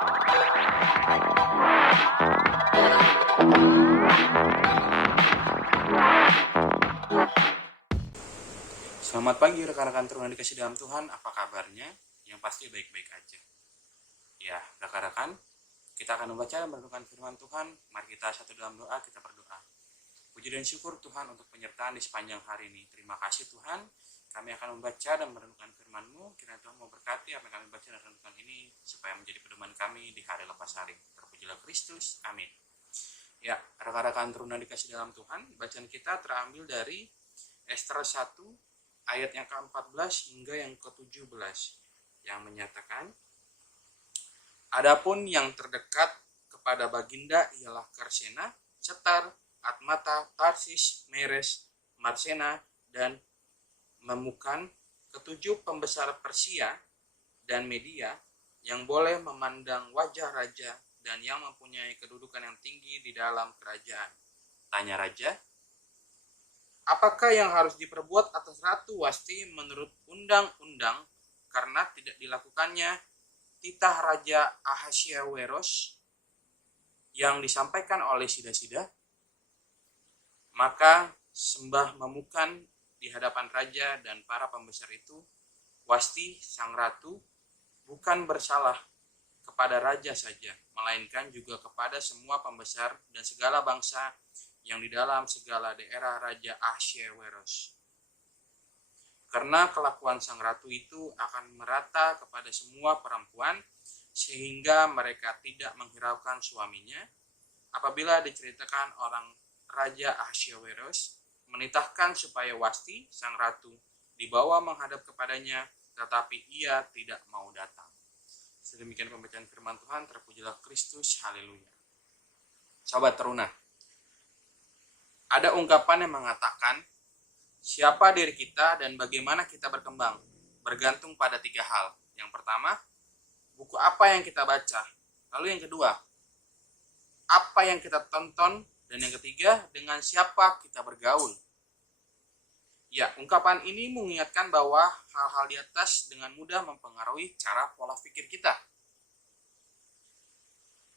Selamat pagi rekan-rekan teruna dikasih dalam Tuhan, apa kabarnya? Yang pasti baik-baik aja. Ya, rekan-rekan, kita akan membaca dan merenungkan firman Tuhan. Mari kita satu dalam doa, kita berdoa. Puji dan syukur Tuhan untuk penyertaan di sepanjang hari ini. Terima kasih Tuhan, kami akan membaca dan merenungkan firman-Mu. Kiranya Tuhan mau berkati apa yang kami baca dan renungkan ini, supaya menjadi pedoman kami di hari lepas hari. Terpujilah Kristus, amin. Ya, rekan-rekan teruna dikasih dalam Tuhan, bacaan kita terambil dari Ester 1, ayat yang ke-14 hingga yang ke-17 yang menyatakan, adapun yang terdekat kepada Baginda ialah Karsena, Setar, Admata, Tarsis, Meres, Marsena, dan Memukan, ketujuh pembesar Persia dan Media yang boleh memandang wajah raja dan yang mempunyai kedudukan yang tinggi di dalam kerajaan. Tanya raja, apakah yang harus diperbuat atas Ratu Wasti menurut undang-undang karena tidak dilakukannya titah Raja Ahasyaweros yang disampaikan oleh Sida-Sida? Maka sembah Memukan di hadapan raja dan para pembesar itu, Wasti sang ratu bukan bersalah kepada raja saja, melainkan juga kepada semua pembesar dan segala bangsa yang di dalam segala daerah Raja Ahasyaweros. Karena kelakuan sang ratu itu akan merata kepada semua perempuan, sehingga mereka tidak menghiraukan suaminya. Apabila diceritakan orang Raja Ahasyaweros menitahkan supaya Wasti sang ratu dibawa menghadap kepadanya, tetapi ia tidak mau datang. Sedemikian pembacaan firman Tuhan, terpujilah Kristus, haleluya. Sahabat teruna, ada ungkapan yang mengatakan, siapa diri kita dan bagaimana kita berkembang, bergantung pada tiga hal. Yang pertama, buku apa yang kita baca. Lalu yang kedua, apa yang kita tonton. Dan yang ketiga, dengan siapa kita bergaul. Ya, ungkapan ini mengingatkan bahwa hal-hal di atas dengan mudah mempengaruhi cara pola pikir kita.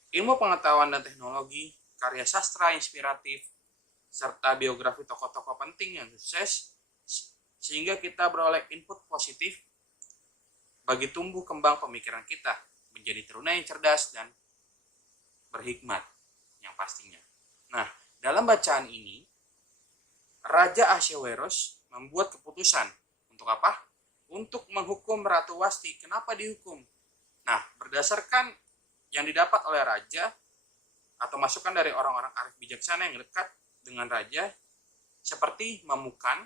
Ilmu pengetahuan dan teknologi, karya sastra inspiratif, serta biografi tokoh-tokoh penting yang sukses, sehingga kita beroleh input positif bagi tumbuh kembang pemikiran kita, menjadi teruna yang cerdas dan berhikmat yang pastinya. Nah, dalam bacaan ini, Raja Ahasyaweros membuat keputusan. Untuk apa? Untuk menghukum Ratu Wasti. Kenapa dihukum? Nah, berdasarkan yang didapat oleh raja, atau masukan dari orang-orang arif bijaksana yang dekat dengan raja, seperti Memukan.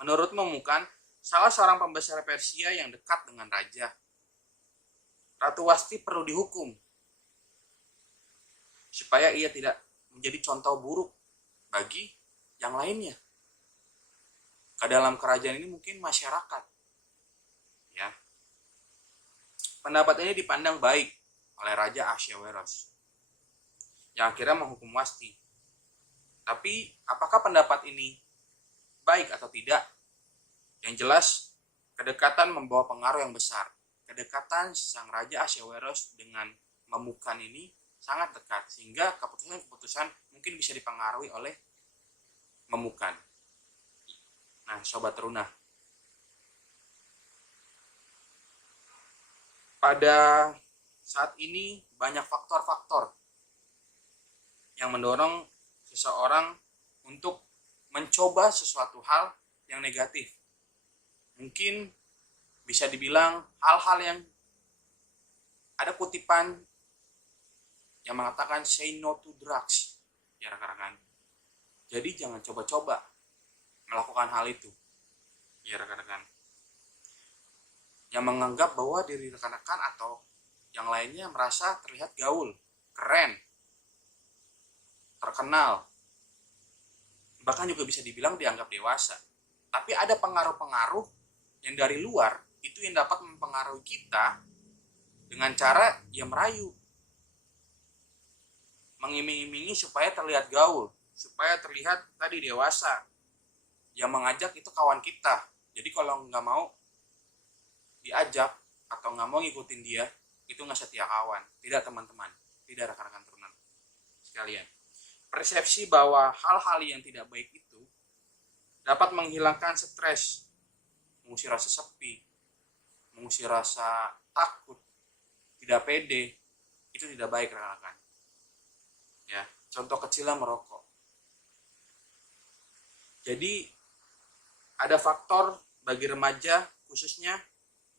Menurut Memukan, salah seorang pembesar Persia yang dekat dengan raja, Ratu Wasti perlu dihukum supaya ia tidak menjadi contoh buruk bagi yang lainnya. Ke dalam kerajaan ini mungkin masyarakat. Ya. Pendapat ini dipandang baik oleh Raja Ahasyaweros yang akhirnya menghukum Wasti. Tapi apakah pendapat ini baik atau tidak? Yang jelas, kedekatan membawa pengaruh yang besar. Kedekatan sang Raja Ahasyaweros dengan Memukan ini sangat dekat, sehingga keputusan-keputusan mungkin bisa dipengaruhi oleh Memukan. Nah, sobat teruna, pada saat ini banyak faktor-faktor yang mendorong seseorang untuk mencoba sesuatu hal yang negatif. Mungkin bisa dibilang hal-hal yang ada kutipan yang mengatakan say no to drugs, ya rekan-rekan. Jadi jangan coba-coba melakukan hal itu, ya rekan-rekan. Yang menganggap bahwa diri rekan-rekan atau yang lainnya merasa terlihat gaul, keren, terkenal, bahkan juga bisa dibilang dianggap dewasa. Tapi ada pengaruh-pengaruh yang dari luar itu yang dapat mempengaruhi kita dengan cara ya merayu, mengiming-imingi supaya terlihat gaul, supaya terlihat tadi dewasa. Yang mengajak itu kawan kita. Jadi kalau nggak mau diajak atau nggak mau ngikutin dia, itu nggak setia kawan. Tidak teman-teman, tidak rekan-rekan turunan sekalian. Persepsi bahwa hal-hal yang tidak baik itu dapat menghilangkan stres, mengusir rasa sepi, mengusir rasa takut, tidak pede, itu tidak baik rekan-rekan. Ya, contoh kecilnya merokok. Jadi ada faktor bagi remaja khususnya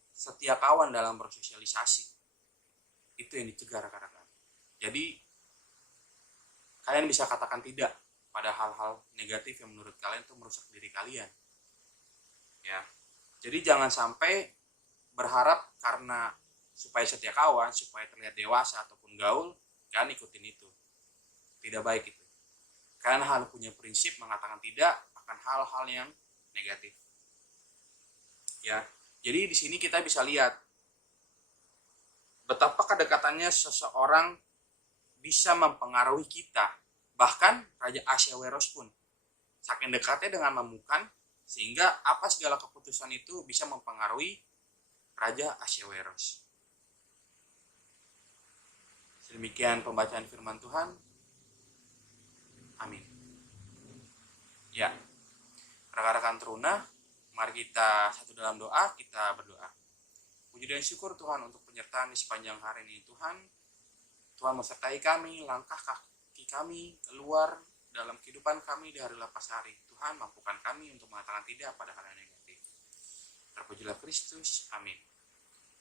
setia kawan dalam bersosialisasi. Itu yang dicegah rekan-rekan. Jadi kalian bisa katakan tidak pada hal-hal negatif yang menurut kalian itu merusak diri kalian. Ya. Jadi jangan sampai berharap karena supaya setia kawan, supaya terlihat dewasa ataupun gaul, jangan ikutin itu. Tidak baik itu. Kalian harus punya prinsip mengatakan tidak akan hal-hal yang negatif. Ya. Jadi di sini kita bisa lihat betapa kedekatannya seseorang bisa mempengaruhi kita. Bahkan Raja Ahasveros pun saking dekatnya dengan Memukan sehingga apa segala keputusan itu bisa mempengaruhi Raja Ahasveros. Demikian pembacaan firman Tuhan. Amin. Ya, rekan-rekan teruna, mari kita satu dalam doa, kita berdoa. Puji dan syukur Tuhan untuk penyertaan di sepanjang hari ini Tuhan. Tuhan menyertai kami, langkah kaki kami keluar dalam kehidupan kami di hari lepas hari. Tuhan mampukan kami untuk mengatakan tidak pada hal yang negatif. Terpujilah Kristus. Amin.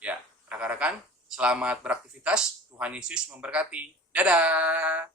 Ya, rekan-rekan, selamat beraktivitas. Tuhan Yesus memberkati. Dadah.